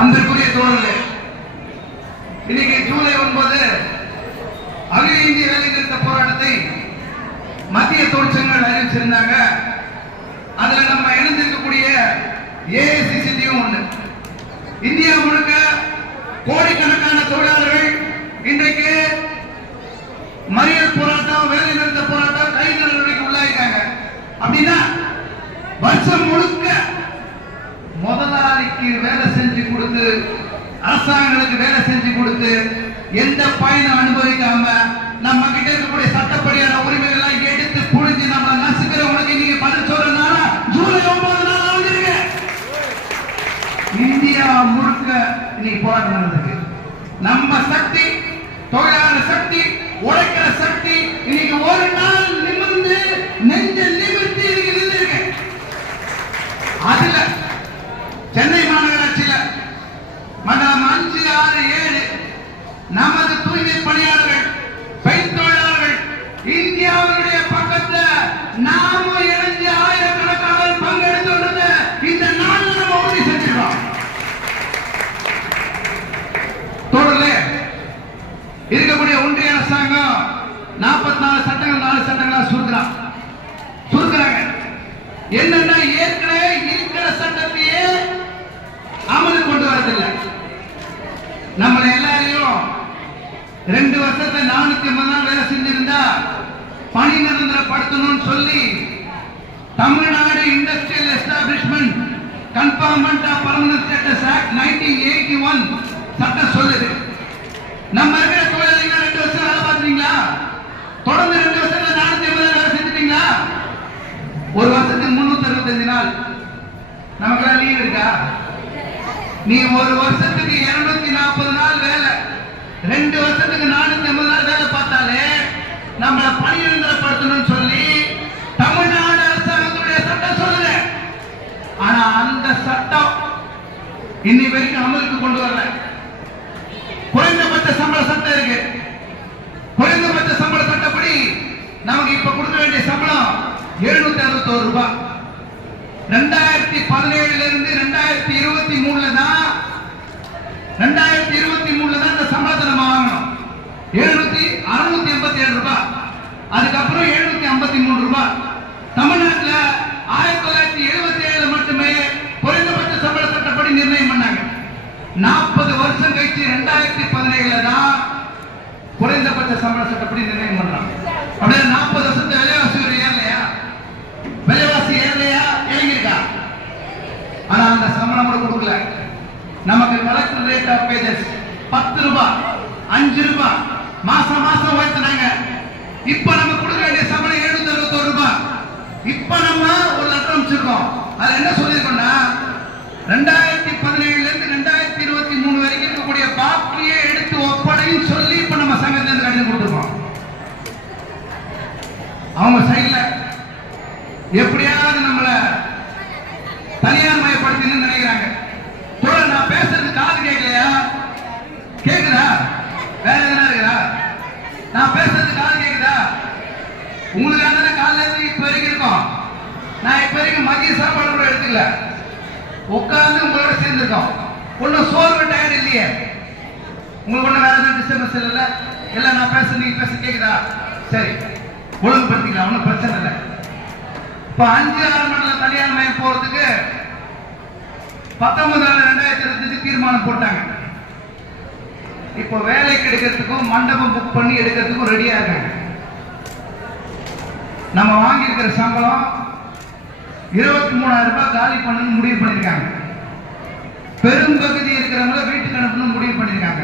அன்பிற்குரிய தோழர்களே இன்னைக்கு ஜூலை ஒன்பது அகில இந்திய வேலை நிறுத்த போராட்டத்தை மத்திய தொழிற்சங்கங்கள் அறிவிச்சிருந்தாங்க. அதுல நம்ம இணைந்திருக்கக்கூடிய ஏஐசிசிடியும் ஒண்ணு. இந்தியா முழுக்க கோடிக்கணக்கான தொழிலாளர்கள் இன்றைக்கு மறியல் போராட்டம் வேலை நிறுத்த போராட்டம் கைது நடவடிக்கை உள்ளாயிருக்காங்க அப்படின்னா வருஷம் முழுக்க மக்களுக்கு வேலை செஞ்சு கொடுத்து அரசாங்கங்களுக்கு வேலை செஞ்சு கொடுத்து எந்த பயனும் அனுபவிக்காம நம்ம கிட்ட இருக்கக்கூடிய சட்டப்படியான உரிமைகள் எல்லாம் எடுத்து புரிஞ்சு நம்ம நசுக்கிறவங்களுக்கு நீங்க பதில் சொல்றதுனால ஜூலை ஒன்பது நாள் வந்துருங்க இந்தியா முழுக்க இன்னைக்கு போராட்டம் நடந்திருக்கு. நம்ம சக்தி தொழிலாளர் சக்தி உழைக்கிற சக்தி இன்னைக்கு ஒரு நாள் நிமிர்ந்து நெஞ்ச நிமிர்ந்து இன்னைக்கு நின்றுருக்கு அதுல சென்னை மாநகராட்சியில மண்டலம் அஞ்சு ஆறு ஏழு நமது தூய்மை பணியாளர்கள் பெண் தொழிலாளர்கள் இந்தியாவுடைய பக்கத்துல நாம இணைஞ்சு ஆயிரக்கணக்கான பங்கெடுத்து இந்த நாள்ல நம்ம உறுதி செஞ்சிருக்கோம் தொடர்லே இருக்கக்கூடிய ஒன்றிய அரசாங்கம் நாற்பத்தி நாலு சட்டங்கள் நாலு சட்டங்களா சுருக்கிறான் சுருக்கிறாங்க என்னன்னா ஏற்கனவே இருக்கிற சட்டத்தையே அமலுக்கு கொண்டு வரதில்லை நம்மளை எல்லாரையும் ரெண்டு வருஷத்துல நானூத்தி ஐம்பது நாள் வேலை செஞ்சிருந்தா பணி நிரந்தரப்படுத்தணும்னு சொல்லி Tamil Nadu industrial establishment conferment of permanent status act nineteen eighty one சட்டம் சொல்லுது நம்ம இருக்கிற தொழிலாளிகள் ரெண்டு வருஷம் வேலை பார்த்துட்டீங்களா தொடர்ந்து ரெண்டு வருஷத்துல நானூத்தி ஐம்பது நாள் வேலை செஞ்சுட்டீங்களா ஒரு வருஷத்துக்கு முன்னூத்தி நாள் நமக்கெல்லாம் லீவ் இருக்கா? நீ ஒரு வருஷத்துக்கு இருநூத்தி நாற்பது நாள் வேலை. ரெண்டு வருஷத்துக்கு நானூத்தி ஐம்பது நாள் வேலை பார்த்தாலே நம்மள பணி சொல்லி தமிழ்நாடு அரசாங்கத்துடைய சட்டம் சொல்லுங்க. ஆனா அந்த சட்டம் இன்னி வரைக்கும் அமலுக்கு கொண்டு வரல. குறைந்தபட்ச சம்பள சட்டம் இருக்கு. குறைந்தபட்ச சம்பள சட்டப்படி நமக்கு இப்ப கொடுக்க வேண்டிய சம்பளம் எழுநூத்தி அறுபத்தோரு ரூபாய். ரெண்டாயிரத்தி பதினேழுல இருந்து ரெண்டாயிரத்தி இருபத்தி மூணுல தான் ரெண்டாயிரத்தி இருபத்தி மூணுல தான் இந்த சம்பளத்தை நம்ம வாங்கணும். எழுநூத்தி அறுநூத்தி எண்பத்தி ஏழு ரூபாய். அதுக்கப்புறம் எழுநூத்தி ஐம்பத்தி மூணு ரூபாய். தமிழ்நாட்டுல ஆயிரத்தி தொள்ளாயிரத்தி எழுபத்தி ஏழுல மட்டுமே குறைந்தபட்ச சம்பள சட்டப்படி நிர்ணயம் பண்ணாங்க. நாற்பது வருஷம் கழிச்சு ரெண்டாயிரத்தி பதினேழுல தான் குறைந்தபட்ச சம்பள சட்டப்படி நிர்ணயம் பண்றாங்க. அப்படியே நாற்பது வருஷத்து விலைவாசி ஒரு ஏறலையா விலைவாசி ஏறலையா இறங்கிருக்கா ஆனா அந்த சம்பளம் கூட கொடுக்கல. நமக்கு கலெக்டர் ரேட் ஆஃப் பேஜஸ் பத்து ரூபாய் அஞ்சு ரூபாய் மாசம் மாசம் உயர்த்தினாங்க. இப்ப நம்ம கொடுக்க வேண்டிய சம்பளம் எழுநூத்தி அறுபத்தோரு ரூபாய் இப்ப நம்ம ஒரு லெட்டர் அமைச்சிருக்கோம் அதுல என்ன சொல்லியிருக்கோம்னா ரெண்டாயிரத்தி பதினேழுல இருந்து ரெண்டாயிரத்தி இருபத்தி மூணு வரைக்கும் இருக்கக்கூடிய பாக்கியை எடுத்து ஒப்படைன்னு சொல்லி இப்ப நம்ம சங்கத்திலிருந்து கடிதம் கொடுத்துருக்கோம். அவங்க சைட்ல எப்படியாவது நம்மள தனியார் மயப்படுத்தின்னு நினைக்கிறாங்க தோழர் நான் பேசுறது காது கேட்கலையா கேக்குதா வேற எதுனா இருக்குதா நான் பேசுறது காது கேக்குதா உங்களுக்கு தானே காலையில இருந்து இப்ப வரைக்கும் இருக்கோம் நான் இப்ப வரைக்கும் மதிய சாப்பாடு கூட எடுத்துக்கல உட்கார்ந்து உங்களோட சேர்ந்துருக்கோம் ஒன்னும் சோர்வு டயர்ட் இல்லையே. உங்களுக்கு ஒன்றும் வேற எதுவும் டிஸ்டர்பன்ஸ் இல்லைல்ல? எல்லாம் நான் பேச நீங்க பேச கேக்குதா? சரி. ஒழுங்குபடுத்திக்கலாம் ஒன்றும் பிரச்சனை இல்லை. இப்போ அஞ்சு ஆறு மண்டல கல்யாண மையம் போறதுக்கு பத்தொன்பது நாள் ரெண்டாயிரத்தி இருபத்தஞ்சு தீர்மானம் போட்டாங்க. இப்போ வேலைக்கு எடுக்கிறதுக்கும் மண்டபம் புக் பண்ணி எடுக்கிறதுக்கும் ரெடியா இருக்காங்க. நம்ம வாங்கியிருக்கிற சம்பளம் இருபத்தி மூணாயிரம் ரூபாய் காலி பண்ணணும்னு முடிவு பண்ணியிருக்காங்க. பெரும்பகுதி இருக்கிறவங்கள வீட்டுக்கு அனுப்பணும் முடிவு பண்ணியிருக்காங்க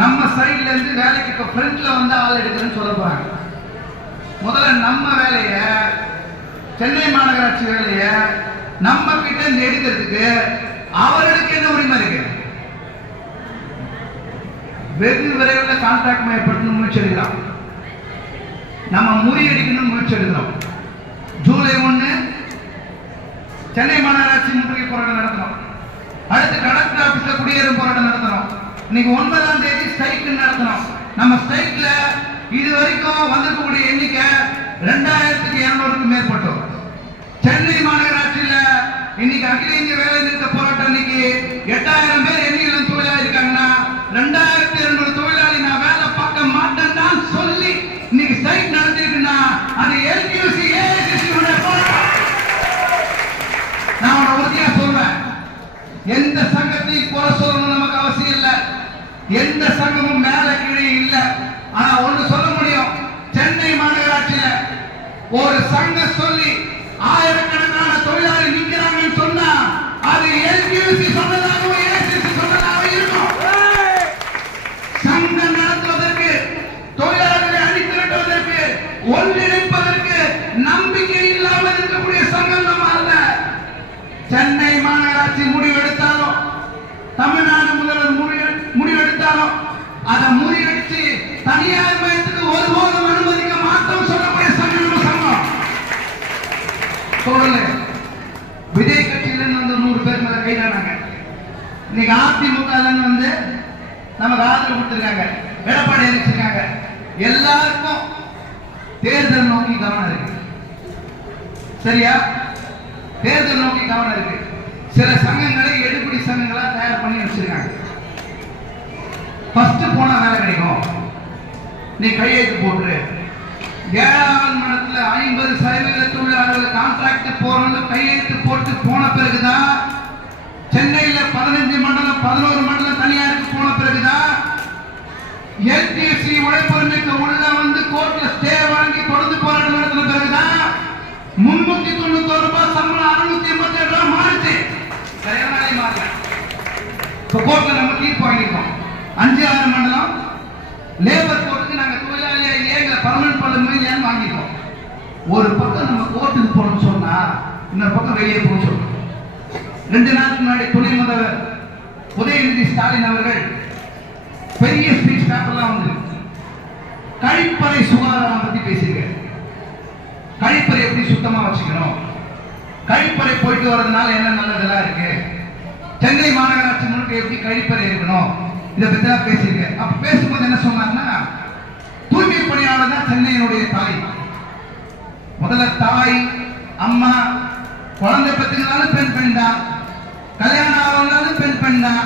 நம்ம சைட்ல இருந்து வேலைக்கு இப்போ ஃப்ரண்ட்ல வந்து ஆள் எடுக்கிறேன்னு சொல்ல போறாங்க. முதல்ல நம்ம வேலைய சென்னை மாநகராட்சி வேலைய நம்ம கிட்ட இருந்து எடுக்கிறதுக்கு அவர்களுக்கு என்ன உரிமை இருக்கு? வெகு விரைவில் கான்ட்ராக்ட் மயப்படுத்தணும் முயற்சி எடுக்கலாம் நம்ம முறியடிக்கணும் முயற்சி எடுக்கிறோம். ஜூலை ஒன்று சென்னை மாநகராட்சி முற்றுகை போராட்டம் இன்னைக்கு ஒன்பதாம் தேதி ஸ்ட்ரைக் நடத்துறோம் நம்ம ஸ்ட்ரைக்ல இது வரைக்கும் வந்திருக்கக்கூடிய எண்ணிக்கை ரெண்டாயிரத்துக்கு இருநூறுக்கு மேற்பட்டோம். சென்னை மாநகராட்சியில இன்னைக்கு அகில இந்திய வேலை நிறுத்த போராட்டம் இன்னைக்கு எட்டாயிரம் பேர் எண்ணியில் தொழிலாளி இருக்காங்கன்னா ரெண்டாயிரத்தி இருநூறு தொழிலாளி நான் வேலை பார்க்க மாட்டேன் சொல்லி இன்னைக்கு ஸ்ட்ரைக் நடத்திருக்குன்னா அது எல்டியூசி ஏஐசிசி நான் உன உறுதியா சொல்றேன். எந்த எந்த எல்லாருக்கும் தேர்தல் நோக்கி கவனம் இருக்கு. சரியா? தேர்தல் நோக்கி கவனம் இருக்கு. சில சங்கங்களை எடுபடி சங்கங்களா தயார் பண்ணி வச்சிருக்காங்க. ஃபர்ஸ்ட் போனா வேலை கிடைக்கும். நீ கையெழுத்து போட்டுரு. ஏழாவது மடத்துல ஐம்பது சதவீத தொழிலாளர்கள் கான்ட்ராக்ட் போறவங்க கையெழுத்து போட்டு போன பிறகுதான் சென்னையில பதினஞ்சு மண்டலம் பதினோரு மண்டலம் தனியாருக்கு போன பிறகுதான் உழைப்புரிமைக்கு உள்ள வந்து கோர்ட்ல ஸ்டே வாங்கி தொடர்ந்து போராட்டம் நடத்தின பிறகுதான் முன்னூத்தி தொண்ணூத்தோரு ரூபாய் சம்பளம் அறுநூத்தி எண்பத்தி ஏழு ரூபாய் மாறுச்சு. வேற எதனாலையும் மாறல இப்ப கோர்ட்ல நம்ம தீர்ப்பு வாங்கியிருக்கோம். அஞ்சு ஆறு மண்டலம் லேபர் கோர்ட்டுக்கு நாங்க தொழிலாளியா ஏங்க பர்மனன்ட் பண்ண முடியலையான்னு வாங்கிட்டோம் ஒரு பக்கம் நம்ம கோர்ட்டுக்கு போகணும்னு சொன்னா இன்னொரு பக்கம் வெளியே போக சொல்றோம். ரெண்டு நாளுக்கு முன்னாடி துணை முதல்வர் உதயநிதி ஸ்டாலின் அவர்கள் பெரிய ஸ்பீச் பேப்பர்லாம் வந்து கழிப்பறை சுகாதாரம் பத்தி பேசியிருக்காரு கழிப்பறை எப்படி சுத்தமா வச்சுக்கணும்? கழிப்பறை போயிட்டு வர்றதுனால என்ன நல்லதெல்லாம் இருக்கு? சென்னை மாநகராட்சி முழுக்க எப்படி கழிப்பறை இருக்கணும்? இதை பத்தி தான் பேசியிருக்கேன். அப்ப பேசும்போது என்ன சொன்னாருன்னா தூய்மை பணியாளர் தான் சென்னையினுடைய தாய். முதல்ல தாய் அம்மா குழந்தை பத்துக்குனாலும் பெண் பெண் தான். கல்யாணம் ஆகணும்னாலும் பெண் பெண் தான்.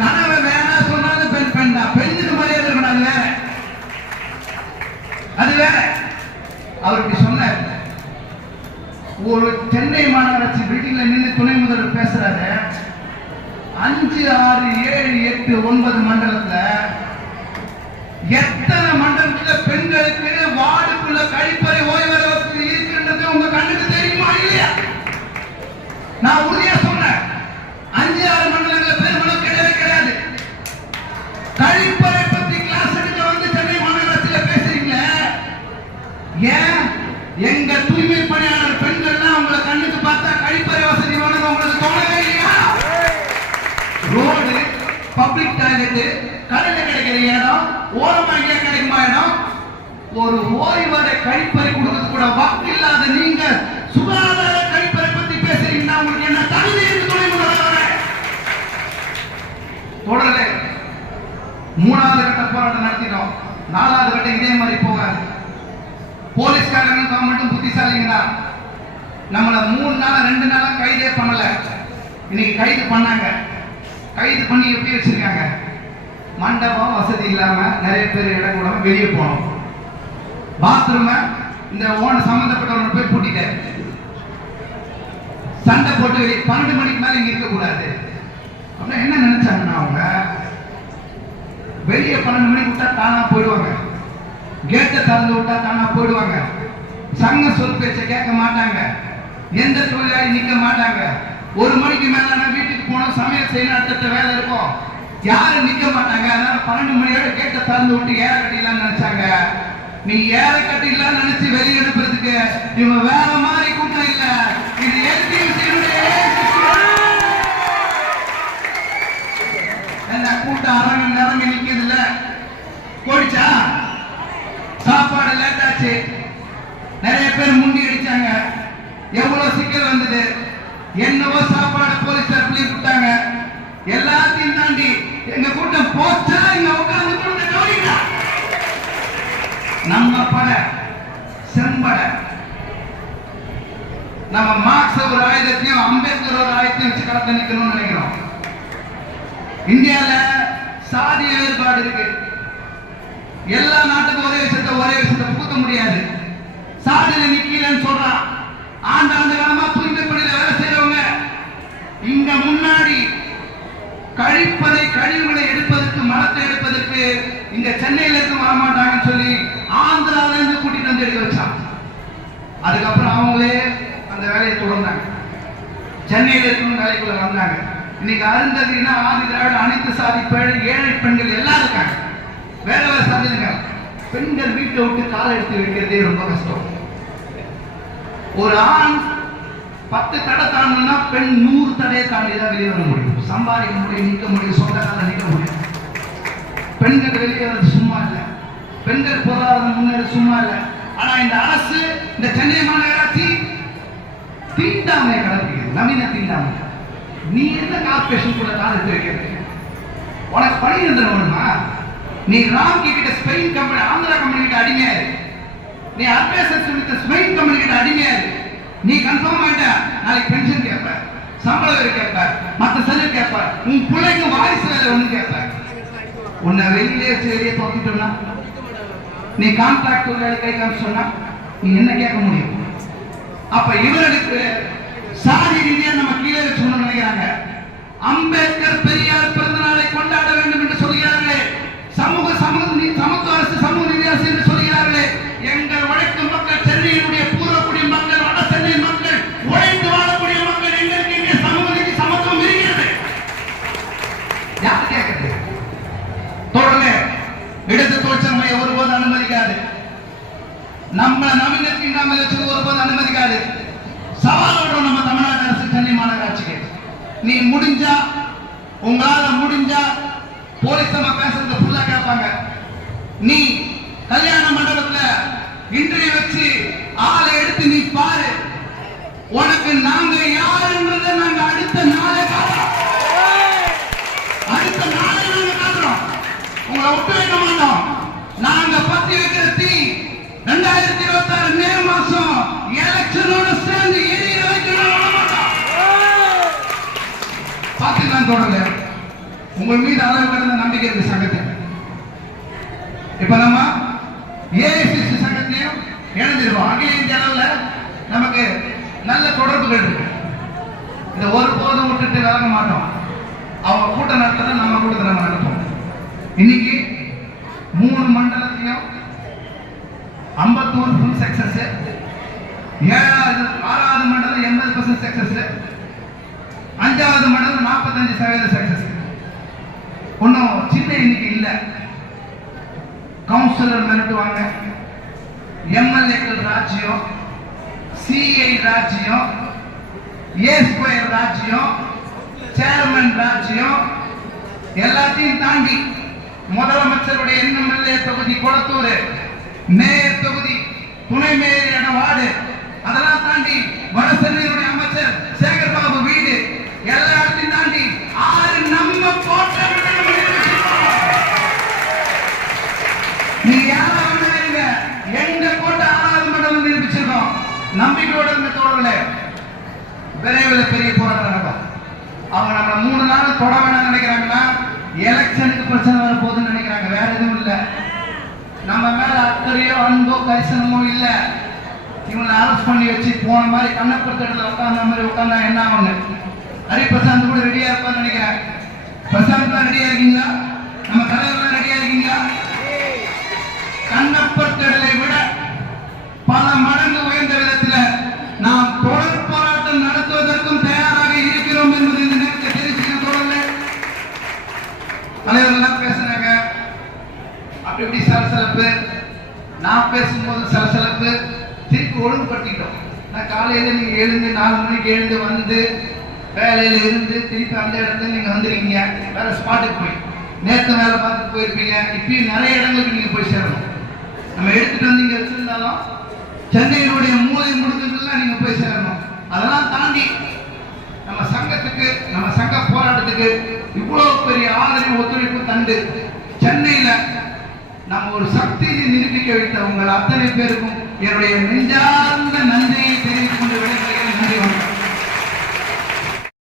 கனவை வேணா சொன்ன பெண் பெண் தான் பெண்ணுக்கு மரியாதை இருக்கணும் அது வேற அது வேற. அவருக்கு சொன்னார் ஒரு சென்னை மாநகராட்சி பில்டிங்ல நின்று துணை முதல்வர் பேசுறாரு. அஞ்சு ஆறு ஏழு எட்டு ஒன்பது மண்டலத்துல எத்தனை மண்டலத்துல பெண்களுக்கு வார்டுக்குள்ள கழிப்பறை ஓய்வறை வசதி இருக்குன்றது உங்க கண்ணுக்கு தெரியுமா இல்லையா? நான் உறுதியா சொன்னேன். அஞ்சு ஆறு மண்டலங்கள்ல பெருமளவு கிடையவே கிடையாது. கழிப்பறை ஓரமா எங்க கிடைக்குமா இடம் ஒரு ஓய்வறை கழிப்பறை கொடுக்கறது கூட வாக்கு இல்லாத நீங்க சுகாதார கழிப்பறை பத்தி பேசுறீங்கன்னா உங்களுக்கு என்ன தகுதி இருக்கு துணை தொடரல. மூணாவது கட்ட போராட்டம் நடத்திட்டோம் நாலாவது கட்ட இதே மாதிரி போகாது போலீஸ்காரங்க கவர்மெண்ட்டும் புத்திசாலிங்க தான் நம்மள மூணு நாள் ரெண்டு நாளா கைதே பண்ணல. இன்னைக்கு கைது பண்ணாங்க. கைது பண்ணி எப்படி வச்சிருக்காங்க? மண்டபம் வசதி இல்லாம நிறைய பேர் இடம் கூட வெளியே போனோம். பாத்ரூம இந்த ஓன சம்பந்தப்பட்டவங்க போய் பூட்டிட்டாரு. சண்டை போட்டு வெளியே பன்னெண்டு மணிக்கு மேல இங்க இருக்க கூடாது அப்படின்னா என்ன நினைச்சாங்கன்னா அவங்க வெளியே பன்னெண்டு மணிக்கு விட்டா தானா போயிடுவாங்க. கேட்டை திறந்து விட்டா தானா போயிடுவாங்க. சங்க சொல் பேச்ச கேட்க மாட்டாங்க. எந்த தொழிலாளி நிக்க மாட்டாங்க. ஒரு மணிக்கு மேல வீட்டுக்கு போனோம் சமையல் செய்யணும் அடுத்த வேலை இருக்கும். யாரும் நிக்க மாட்டாங்க. அதனால பன்னெண்டு மணியோட கேட்ட திறந்து விட்டு ஏற கட்டிடலாம்னு நினைச்சாங்க. நீ ஏற கட்டிடலாம்னு நினைச்சு வெளியே அனுப்புறதுக்கு இவங்க வேற மாதிரி கூட்டம் இல்ல. இது எல்டிசியுடைய கூட்டம் கூட்டம் மணி நேரம் நிக்குது இல்ல கோடிச்சா சாப்பாடு லேட்டாச்சு நிறைய பேர் முண்டி அடிச்சாங்க. எவ்வளவு சிக்கல் வந்தது? என்னவோ சாப்பாடு போலீஸ் தரப்புலயும் விட்டாங்க எல்லாத்தையும் தாண்டி எங்க கூட்டம் போச்சா இங்க உட்கார்ந்து நம்ம பட செம்பட நம்ம மார்க்ஸ் ஒரு ஆயுதத்தையும் அம்பேத்கர் ஒரு ஆயுதத்தையும் வச்சு கலந்து நிற்கணும்னு நினைக்கிறோம். இந்தியால சாதிய வேறுபாடு இருக்கு. எல்லா நாட்டுக்கும் ஒரே விஷயத்த ஒரே விஷயத்த பூத்த முடியாது. சாதியில நிக்கலன்னு சொல்றான் ஆண்டு ஆண்டு காலமா தூய்மை பணியில வேலை செய்யறவங்க இங்க முன்னாடி கழிப்பதை கழிவுகளை எடுப்பதற்கு மரத்தை எடுப்பதற்கு இங்க சென்னையில இருந்து வரமாட்டாங்கன்னு சொல்லி ஆந்திரால இருந்து கூட்டிட்டு வந்து எடுக்க வச்சான் அதுக்கப்புறம் அவங்களே அந்த வேலையை தொடர்ந்தாங்க. சென்னையில இருக்கணும் வேலைக்குள்ள வந்தாங்க. இன்னைக்கு அருந்ததினா ஆதி திராவிட அனைத்து சாதி பெண் ஏழை பெண்கள் எல்லாம் இருக்காங்க. வேலை வேலை சாதிங்க பெண்கள் வீட்டை விட்டு காலை எடுத்து வைக்கிறதே ரொம்ப கஷ்டம். ஒரு ஆண் பத்து தடை தாண்டினா பெண் நூறு தடையை தாண்டி தான் வெளியே வர முடியும். சம்பாதிக்க முடியும் நிற்க முடியும் சொந்த கால நிற்க முடியும். பெண்கள் வெளியே வர்றது சும்மா இல்லை. பெண்கள் பொருளாதாரம் முன்னேற சும்மா இல்லை. ஆனா இந்த அரசு இந்த சென்னை மாநகராட்சி தீண்டாமையை கலப்பிக்கிறது நவீன தீண்டாமை. நீ எந்த கார்பரேஷன் கூட கால் எடுத்து வைக்கிறது உனக்கு பணி நிறுத்தம் வேணுமா? நீ ராம்கி கிட்ட ஸ்பெயின் கம்பெனி ஆந்திரா கம்பெனி கிட்ட அடிமையாரு நீ அர்பேசர் சொல்லித்த ஸ்பெயின் கம்பெனி கிட்ட அடிமையாரு நீ கன்ஃபார்ம் ஆயிட்ட. நாளைக்கு பென்ஷன் கேட்ப சம்பள வேலை கேட்ப மத்த செலவு கேட்ப உன் பிள்ளைக்கு வாரிசு வேலை ஒண்ணு கேட்ப உன்னை வெளியிலே வச்சு வெளியே நீ கான்ட்ராக்ட் வேலை கை காமிச்சோம்னா நீ என்ன கேட்க முடியும்? அப்ப இவர்களுக்கு சாதி ரீதியா நம்ம கீழே வச்சுக்கணும்னு நினைக்கிறாங்க. அம்பேத்கர் பெரியார் பிறந்த நாளை கொண்டாட வேண்டும் நவீன ஒருபோது அனுமதிக்காது. சவால் நம்ம தமிழ்நாடு அரசு சென்னை மாநகராட்சிக்கு. நீ முடிஞ்சா உங்களால முடிஞ்சா போலீஸ் நம்ம பேசுறது ஃபுல்லா கேட்பாங்க. நீ கல்யாண மண்டபத்துல இன்றைய வச்சு ஆளை எடுத்து நீ பாரு. உனக்கு நாங்க யாருன்றதை நாங்க அடுத்த நாளே அடுத்த நாளே நாங்க காட்டுறோம். உங்களை விட்டு வைக்க மாட்டோம். நாங்க பத்தி வைக்கிற தீ ரெண்டாயிரத்தி இருபத்தி ஆறு மே மாசம் எலெக்ஷனோட சேர்ந்து எரிய வரைக்கும் நாங்க தொடர்ந்து உங்கள் மீது அளவு கடந்த நம்பிக்கை இருக்கு சங்கத்தில் இப்ப நம்ம ஏஐசிசி சங்கத்தையும் இணைஞ்சிருக்கோம். அகில இந்திய அளவில் நமக்கு நல்ல தொடர்புகள் இருக்கு. இதை ஒருபோதும் விட்டுட்டு விலக மாட்டோம். அவங்க கூட்டம் நடத்துறத நம்ம கூட்டத்தை நம்ம நடத்துவோம். இன்னைக்கு மூணு மண்டல ஐம்பத்தூர் ஃபுல் சக்சஸ் ஏழாவது ஆறாவது மண்டலம் எண்பது பர்சன்ட் சக்சஸ் அஞ்சாவது மண்டலம் நாற்பத்தஞ்சு சதவீத சக்சஸ் ஒன்றும் சின்ன எண்ணிக்கை இல்லை. கவுன்சிலர் மிரட்டுவாங்க. எம்எல்ஏக்கள் ராஜ்யம். சிஐ ராஜ்யம். ஏ ஸ்கொயர் ராஜ்யம். சேர்மன் ராஜ்யம். எல்லாத்தையும் தாண்டி முதலமைச்சருடைய எம்எல்ஏ தொகுதி கொளத்தூர். மேயர் தொகுதி துணை மேயர் என வார்டு. அதெல்லாம் தாண்டி வடசென்னையுடைய அமைச்சர் சேகர் பாபு வீடு. எல்லா இடத்தையும் தாண்டி ஆறு நம்ம போட்ட நீங்க நீ யாரா வேணா எங்க கோட்டை ஆறாவது மண்டலம் நிரூபிச்சிருக்கோம். நம்பிக்கையோட இருந்த தோழர்களே. விரைவில் பெரிய போராட்டம் நடக்கும். அவங்க நம்ம மூணு நாள் தொட வேணாம்னு நினைக்கிறாங்கன்னா எலெக்ஷனுக்கு பிரச்சனை வர போகுதுன்னு நினைக்கிறாங்க. வேற எதுவும் இல்லை. நம்ம மேல அக்கறையோ அன்போ கரிசனமோ இல்லை. இவங்களை அரெஸ்ட் பண்ணி வச்சு போன மாதிரி கண்ணப்பத்தடத்துல உட்கார்ந்த மாதிரி உட்கார்ந்தா என்ன ஒண்ணு ஹரி பிரசாந்த் கூட ரெடியா இருப்பான்னு நினைக்கிறேன். பிரசாந்த் ரெடியா இருக்கீங்களா? காலையில நீங்க எழுந்து நாலு மணிக்கு எழுந்து வந்து வேலையில இருந்து திருப்பி அந்த இடத்துல நீங்க வந்துருக்கீங்க. வேற ஸ்பாட்டுக்கு போய். நேத்து வேலை பார்த்துட்டு போயிருப்பீங்க. இப்பயும் நிறைய இடங்களுக்கு நீங்க போய் சேரணும். நம்ம எடுத்துட்டு வந்து இங்க வச்சிருந்தாலும் சென்னையினுடைய மூலை முடிஞ்சதுலாம் நீங்க போய் சேரணும். அதெல்லாம் தாண்டி நம்ம சங்கத்துக்கு நம்ம சங்க போராட்டத்துக்கு இவ்வளவு பெரிய ஆதரவு ஒத்துழைப்பு தண்டு சென்னையில நம்ம ஒரு சக்தியை நிரூபிக்க வைத்த உங்கள் அத்தனை பேருக்கும் என்னுடைய நெஞ்சார